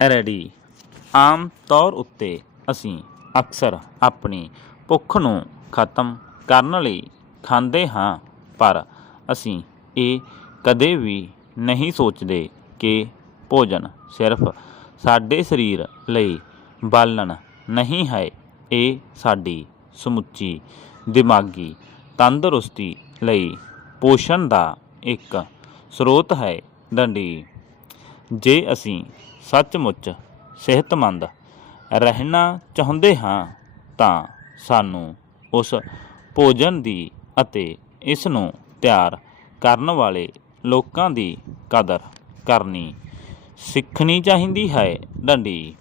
Ready ਆਮ ਤੌਰ ਉੱਤੇ ਅਸੀਂ ਅਕਸਰ ਆਪਣੀ ਭੁੱਖ ਨੂੰ ਖਤਮ ਕਰਨ ਲਈ ਖਾਂਦੇ ਹਾਂ, ਪਰ ਅਸੀਂ ਇਹ ਕਦੇ ਵੀ ਨਹੀਂ ਸੋਚਦੇ ਕਿ ਭੋਜਨ ਸਿਰਫ ਸਾਡੇ ਸਰੀਰ ਲਈ ਬਾਲਣ ਨਹੀਂ ਹੈ। ਇਹ ਸਾਡੀ ਸਮੁੱਚੀ ਦਿਮਾਗੀ ਤੰਦਰੁਸਤੀ ਲਈ ਪੋਸ਼ਣ ਦਾ ਇੱਕ ਸਰੋਤ ਹੈ। ਡੰਡੀ ਜੇ ਅਸੀਂ ਸੱਚਮੁੱਚ ਸਿਹਤਮੰਦ ਰਹਿਣਾ ਚਾਹੁੰਦੇ ਹਾਂ ਤਾਂ ਸਾਨੂੰ ਉਸ ਭੋਜਨ ਦੀ ਅਤੇ ਇਸ ਨੂੰ ਤਿਆਰ ਕਰਨ ਵਾਲੇ ਲੋਕਾਂ ਦੀ ਕਦਰ ਕਰਨੀ ਸਿੱਖਣੀ ਚਾਹੀਦੀ ਹੈ। ਡੰਡੀ,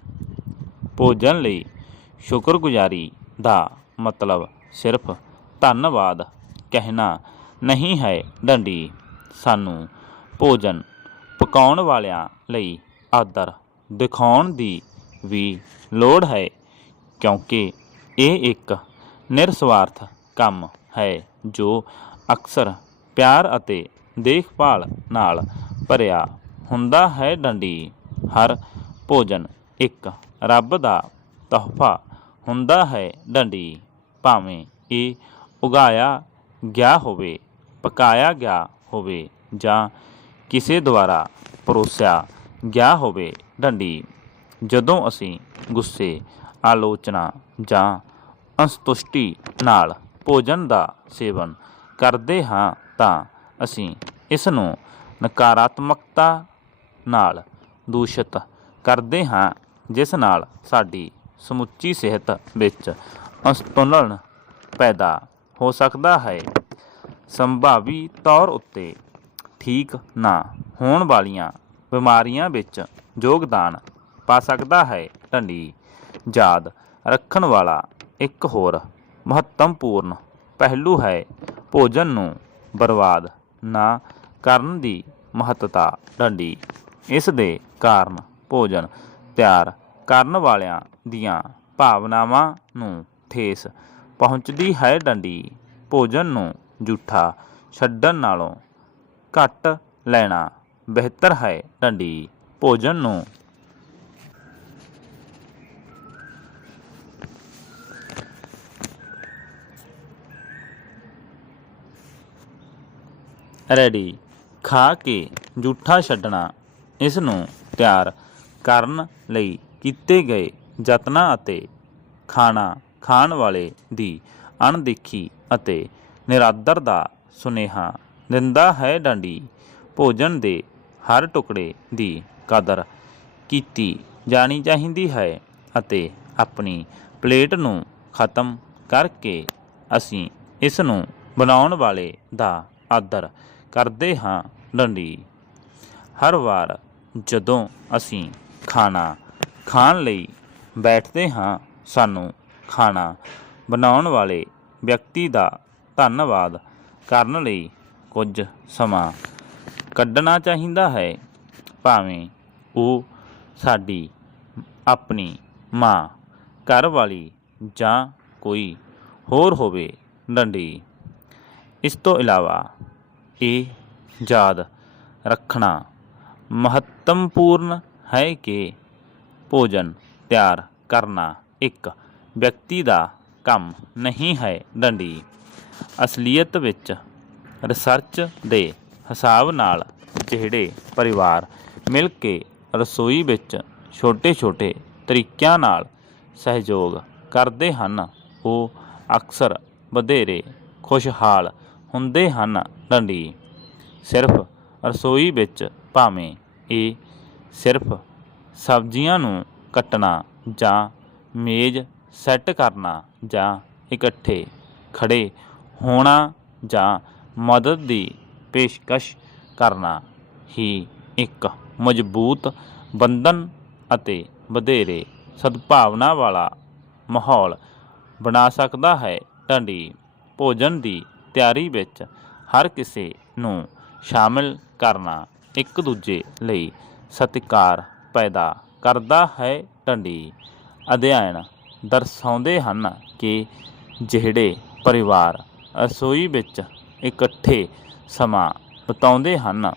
ਭੋਜਨ ਲਈ ਸ਼ੁਕਰਗੁਜ਼ਾਰੀ ਦਾ ਮਤਲਬ ਸਿਰਫ ਧੰਨਵਾਦ ਕਹਿਣਾ ਨਹੀਂ ਹੈ। ਡੰਡੀ, ਸਾਨੂੰ ਭੋਜਨ ਪਕਾਉਣ ਵਾਲਿਆਂ ਲਈ ਆਦਰ ਦਿਖਾਉਣ ਦੀ ਵੀ ਲੋੜ ਹੈ, ਕਿਉਂਕਿ ਇਹ ਇੱਕ ਨਿਰਸਵਾਰਥ ਕੰਮ ਹੈ ਜੋ ਅਕਸਰ ਪਿਆਰ ਅਤੇ ਦੇਖਭਾਲ ਨਾਲ ਭਰਿਆ ਹੁੰਦਾ ਹੈ। ਡੰਡੀ, ਹਰ ਭੋਜਨ ਇੱਕ ਰੱਬ ਦਾ ਤੋਹਫਾ ਹੁੰਦਾ ਹੈ। ਡੰਡੀ, ਭਾਵੇਂ ਇਹ ਉਗਾਇਆ ਗਿਆ ਹੋਵੇ, ਪਕਾਇਆ ਗਿਆ ਹੋਵੇ ਜਾਂ ਕਿਸੇ ਦੁਆਰਾ ਪਰੋਸਿਆ ਗਿਆ ਹੋਵੇ ਡੰਡੀ, ਜਦੋਂ ਅਸੀਂ ਗੁੱਸੇ, ਆਲੋਚਨਾ ਜਾਂ ਅਸੰਤੁਸ਼ਟੀ ਨਾਲ ਭੋਜਨ ਦਾ ਸੇਵਨ ਕਰਦੇ ਹਾਂ ਤਾਂ ਅਸੀਂ ਇਸ ਨੂੰ ਨਕਾਰਾਤਮਕਤਾ ਨਾਲ ਦੂਸ਼ਿਤ ਕਰਦੇ ਹਾਂ, ਜਿਸ ਨਾਲ ਸਾਡੀ ਸਮੁੱਚੀ ਸਿਹਤ ਵਿੱਚ ਅਸੰਤੁਲਨ ਪੈਦਾ ਹੋ ਸਕਦਾ ਹੈ। ਸੰਭਾਵੀ ਤੌਰ ਉੱਤੇ ਠੀਕ ਨਾ ਹੋਣ ਵਾਲੀਆਂ ਬਿਮਾਰੀਆਂ ਵਿੱਚ ਯੋਗਦਾਨ ਪਾ ਸਕਦਾ ਹੈ। ਢੰਡੀ ਯਾਦ ਰੱਖਣ ਵਾਲਾ ਇੱਕ ਹੋਰ ਮਹੱਤਵਪੂਰਨ ਪਹਿਲੂ ਹੈ, ਭੋਜਨ ਨੂੰ ਬਰਬਾਦ ਨਾ ਕਰਨ ਦੀ ਮਹੱਤਤਾ। ਢੰਡੀ ਇਸ ਦੇ ਕਾਰਨ ਭੋਜਨ ਤਿਆਰ ਕਰਨ ਵਾਲਿਆਂ ਦੀਆਂ ਭਾਵਨਾਵਾਂ ਨੂੰ ਠੇਸ ਪਹੁੰਚਦੀ ਹੈ। ਡੰਡੀ ਭੋਜਨ ਨੂੰ ਝੂਠਾ ਛੱਡਣ ਨਾਲੋਂ ਘੱਟ ਲੈਣਾ ਬਿਹਤਰ ਹੈ। ਡੰਡੀ, ਭੋਜਨ ਨੂੰ। ਰੈਡੀ। ਖਾ ਕੇ ਜੂਠਾ ਛੱਡਣਾ, ਇਸ ਨੂੰ ਤਿਆਰ ਕਰਨ ਲਈ ਕੀਤੇ ਗਏ ਯਤਨਾਂ ਅਤੇ ਖਾਣਾ ਖਾਣ ਵਾਲੇ ਦੀ ਅਣਦੇਖੀ ਅਤੇ ਨਿਰਾਦਰ ਦਾ ਸੁਨੇਹਾ ਦਿੰਦਾ ਹੈ ਡਾਂਡੀ। ਭੋਜਨ ਦੇ ਹਰ ਟੁਕੜੇ ਦੀ ਕਦਰ ਕੀਤੀ ਜਾਣੀ ਚਾਹੀਦੀ ਹੈ ਅਤੇ ਆਪਣੀ ਪਲੇਟ ਨੂੰ ਖਤਮ ਕਰਕੇ ਅਸੀਂ ਇਸ ਨੂੰ ਬਣਾਉਣ ਵਾਲੇ ਦਾ ਆਦਰ ਕਰਦੇ ਹਾਂ। ਡੰਡੀ, ਹਰ ਵਾਰ ਜਦੋਂ ਅਸੀਂ ਖਾਣਾ ਖਾਣ ਲਈ ਬੈਠਦੇ ਹਾਂ, ਸਾਨੂੰ ਖਾਣਾ ਬਣਾਉਣ ਵਾਲੇ ਵਿਅਕਤੀ ਦਾ ਧੰਨਵਾਦ ਕਰਨ ਲਈ ਕੁਝ ਸਮਾਂ ਕੱਢਣਾ ਚਾਹੀਦਾ ਹੈ। ਭਾਵੇਂ ਉਹ ਸਾਡੀ ਆਪਣੀ ਮਾਂ, ਘਰ ਵਾਲੀ ਜਾਂ ਕੋਈ ਹੋਰ ਹੋਵੇ ਡੰਡੀ। ਇਸ ਤੋਂ ਇਲਾਵਾ ਇਹ ਯਾਦ ਰੱਖਣਾ ਮਹੱਤਵਪੂਰਨ ਹੈ ਕਿ ਭੋਜਨ ਤਿਆਰ ਕਰਨਾ ਇੱਕ ਵਿਅਕਤੀ ਦਾ ਕੰਮ ਨਹੀਂ ਹੈ ਡੰਡੀ। ਅਸਲੀਅਤ ਵਿੱਚ ਰਿਸਰਚ ਦੇ ਹਿਸਾਬ ਨਾਲ ਜਿਹੜੇ ਪਰਿਵਾਰ ਮਿਲ ਕੇ ਰਸੋਈ ਵਿੱਚ ਛੋਟੇ-ਛੋਟੇ ਤਰੀਕਿਆਂ ਨਾਲ ਸਹਿਯੋਗ ਕਰਦੇ ਹਨ, ਉਹ ਅਕਸਰ ਵਧੇਰੇ ਖੁਸ਼ਹਾਲ ਹੁੰਦੇ ਹਨ। ਡੰਡੀ, ਸਿਰਫ ਰਸੋਈ ਵਿੱਚ ਭਾਵੇਂ ਇਹ ਸਿਰਫ ਸਬਜ਼ੀਆਂ ਨੂੰ ਕੱਟਣਾ ਜਾਂ ਮੇਜ਼ ਸੈੱਟ ਕਰਨਾ ਜਾਂ ਇਕੱਠੇ ਖੜੇ ਹੋਣਾ ਜਾਂ ਮਦਦ ਦੀ ਪੇਸ਼ਕਸ਼ ਕਰਨਾ ਹੀ ਇੱਕ ਮਜ਼ਬੂਤ ਬੰਧਨ ਅਤੇ ਵਧੇਰੇ ਸਦਭਾਵਨਾ ਵਾਲਾ ਮਾਹੌਲ ਬਣਾ ਸਕਦਾ ਹੈ। ਢੰਡੀ ਭੋਜਨ ਦੀ ਤਿਆਰੀ ਵਿੱਚ ਹਰ ਕਿਸੇ ਨੂੰ ਸ਼ਾਮਿਲ ਕਰਨਾ ਇੱਕ ਦੂਜੇ ਲਈ ਸਤਿਕਾਰ ਪੈਦਾ ਕਰਦਾ ਹੈ। ਢੰਡੀ ਅਧਿਐਨ ਦਰਸਾਉਂਦੇ ਹਨ ਕਿ ਜਿਹੜੇ ਪਰਿਵਾਰ ਰਸੋਈ ਵਿੱਚ ਇਕੱਠੇ ਸਮਾਂ ਬਿਤਾਉਂਦੇ ਹਨ।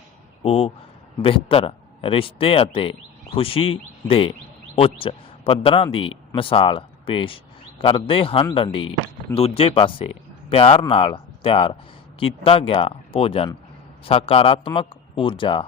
ਉਹ ਬਿਹਤਰ ਰਿਸ਼ਤੇ ਅਤੇ ਖੁਸ਼ੀ ਦੇ ਉੱਚ ਪੱਧਰਾਂ ਦੀ ਮਿਸਾਲ ਪੇਸ਼ ਕਰਦੇ ਹਨ। ਡੰਡੀ ਦੂਜੇ ਪਾਸੇ ਪਿਆਰ ਨਾਲ ਤਿਆਰ ਕੀਤਾ ਗਿਆ ਭੋਜਨ, ਸਕਾਰਾਤਮਕ ਊਰਜਾ।